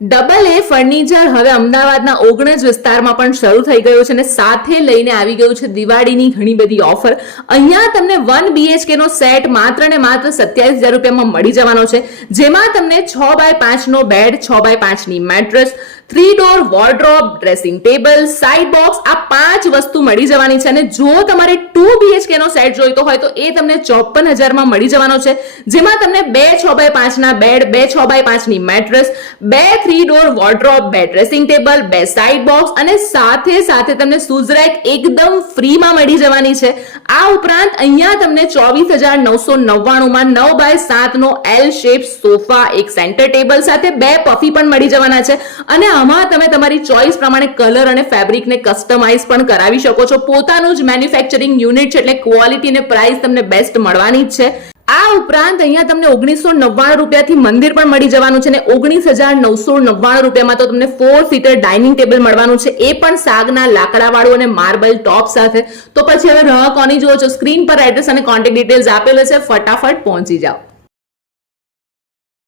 Double એ furniture હવે અમદાવાદના 19 વિસ્તારમાં પણ શરૂ થઈ ગયો છે અને સાથે લઈને આવી ગયું છે દિવાળીની ઘણી બધી ઓફર. અહીંયા તમને 1 BHK નો સેટ માત્ર ને માત્ર 27,000 રૂપિયામાં મળી જવાનો છે, જેમાં તમને 6x5 નો બેડ, 6x5 ની mattress, 3 door wardrobe, dressing table, side box, આ 5 વસ્તુ મળી જવાની છે. અને જો તમારે 2 BHK નો સેટ જોઈતો હોય તો એ તમને 54,000 માં મળી જવાનો છે, જેમાં તમને 2 6x5 ના બેડ, 2 6x5 ની mattress, 2 3 door wardrobe, 2 dressing table, 2 side box અને સાથે તમને શૂઝ રેક એકદમ ફ્રીમાં મળી જવાની છે. આ ઉપરાંત અહીંયા તમને 24,999 માં 9x7 નો L શેપ સોફા, એક સેન્ટર ટેબલ સાથે 2 પફી પણ મળી જવાના છે. અને આમાં તમે તમારી ચોઇસ પ્રમાણે કલર અને ફેબ્રિકને કસ્ટમાઇઝ પણ કરાવી શકો છો. પોતાનું જ મેન્યુફેક્ચરિંગ યુનિટ છે એટલે ક્વોલિટી અને પ્રાઇસ તમને બેસ્ટ મળવાની જ છે. આ ઉપરાંત અહીંયા તમને 1999 રૂપિયાથી મંદિર પણ મળી જવાનું છે અને 19,999 રૂપિયામાં તો તમને 4 સીટર ડાઇનિંગ ટેબલ મળવાનું છે, એ પણ સાગના લાકડાવાળું અને માર્બલ ટોપ સાથે. તો પછી હવે રાહ કોની જુઓ છો? સ્ક્રીન પર એડ્રેસ અને કોન્ટેક્ટ ડિટેલ્સ આપેલો છે, ફટાફટ પહોંચી જાઓ.